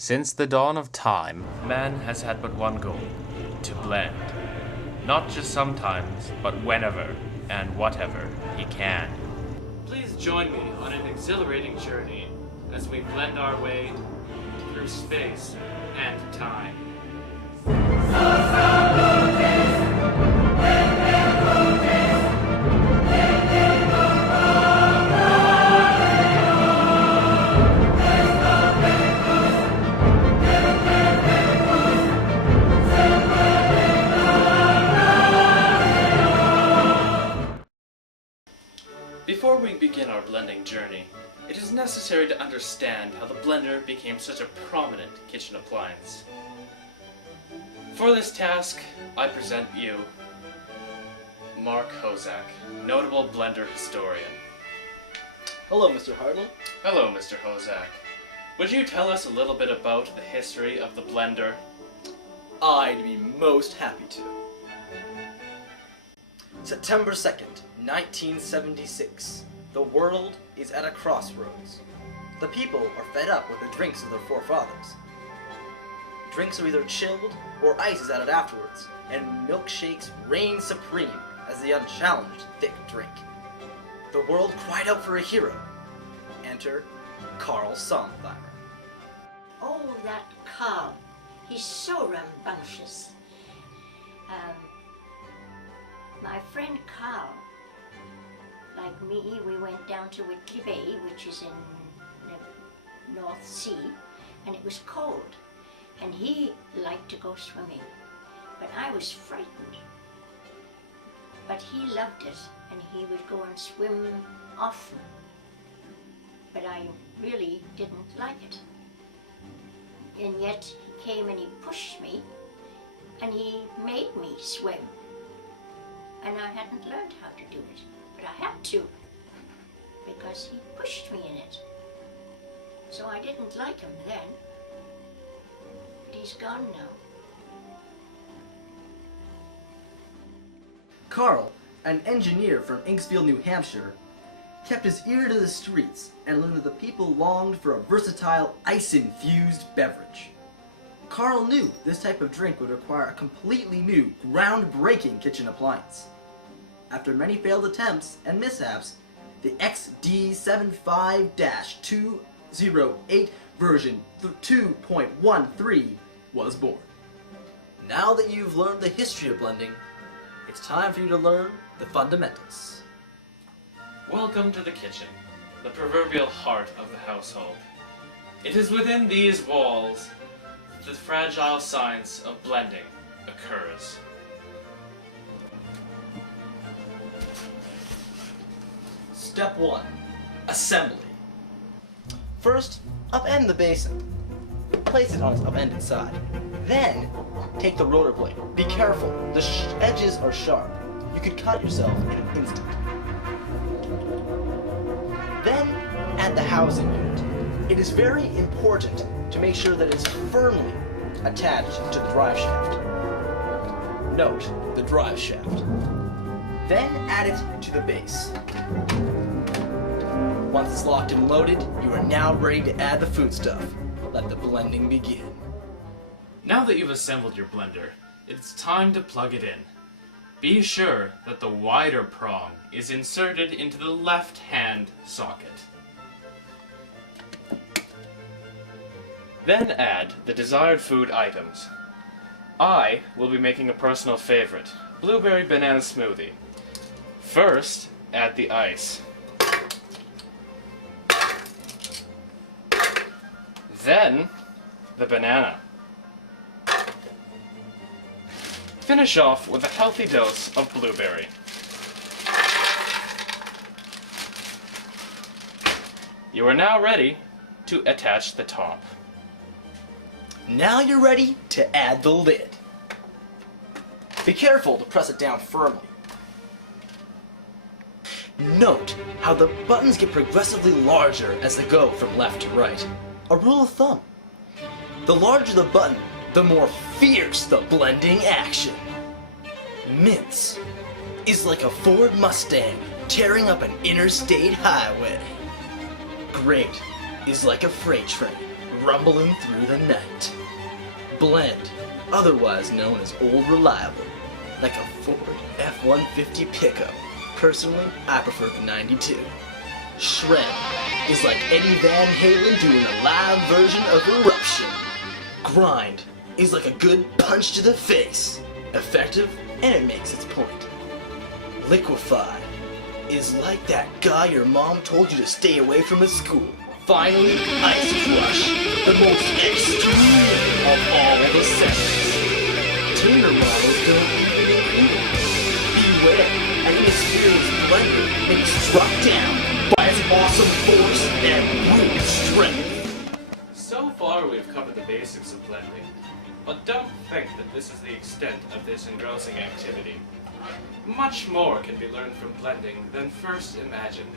Since the dawn of time, man has had but one goal: to blend. Not just sometimes, but whenever and whatever he can. Please join me on an exhilarating journey as we blend our way through space and time. Before we begin our blending journey, it is necessary to understand how the blender became such a prominent kitchen appliance. For this task, I present you Mark Hozak, notable blender historian. Hello, Mr. Harlan. Hello, Mr. Hozak. Would you tell us a little bit about the history of the blender? I'd be most happy to. September 2nd, 1976. The world is at a crossroads. The people are fed up with the drinks of their forefathers. Drinks are either chilled or ice is added afterwards, and milkshakes reign supreme as the unchallenged thick drink. The world cried out for a hero. Enter Carl Sontheimer. Oh, that Carl. He's so rambunctious. My friend Carl, like me, we went down to Whitley Bay, which is in the North Sea, and it was cold. And he liked to go swimming, but I was frightened. But he loved it, and he would go and swim often. But I really didn't like it. And yet he came and he pushed me, and he made me swim. And I hadn't learned how to do it, but I had to, because he pushed me in it. So I didn't like him then, but he's gone now. Carl, an engineer from Inksfield, New Hampshire, kept his ear to the streets and learned that the people longed for a versatile, ice-infused beverage. Carl knew this type of drink would require a completely new, groundbreaking kitchen appliance. After many failed attempts and mishaps, the XD75-208 version 2.13 was born. Now that you've learned the history of blending, it's time for you to learn the fundamentals. Welcome to the kitchen, the proverbial heart of the household. It is within these walls that the fragile science of blending occurs. Step 1. Assembly. First, upend the basin. Place it on its upended side. Then, take the rotor blade. Be careful, the edges are sharp. You could cut yourself in an instant. Then, add the housing unit. It is very important to make sure that it's firmly attached to the drive shaft. Note, the drive shaft. Then add it to the base. Once it's locked and loaded, you are now ready to add the foodstuff. Let the blending begin. Now that you've assembled your blender, it's time to plug it in. Be sure that the wider prong is inserted into the left-hand socket. Then add the desired food items. I will be making a personal favorite, blueberry banana smoothie. First, add the ice. Then, the banana. Finish off with a healthy dose of blueberry. You are now ready to attach the top. Now you're ready to add the lid. Be careful to press it down firmly. Note how the buttons get progressively larger as they go from left to right. A rule of thumb. The larger the button, the more fierce the blending action. Mince is like a Ford Mustang tearing up an interstate highway. Great is like a freight train rumbling through the night. Blend, otherwise known as Old Reliable, like a Ford F-150 pickup. Personally, I prefer the 92. Shred is like Eddie Van Halen doing a live version of Eruption. Grind is like a good punch to the face. Effective, and it makes its point. Liquefy is like that guy your mom told you to stay away from at school. Finally, Ice Crush, the most extreme of all the senses. Tinder models don't even beware, Atmosphere is blended and struck down by its awesome force and brute strength. So far we've covered the basics of blending, but don't think that this is the extent of this engrossing activity. Much more can be learned from blending than first imagined.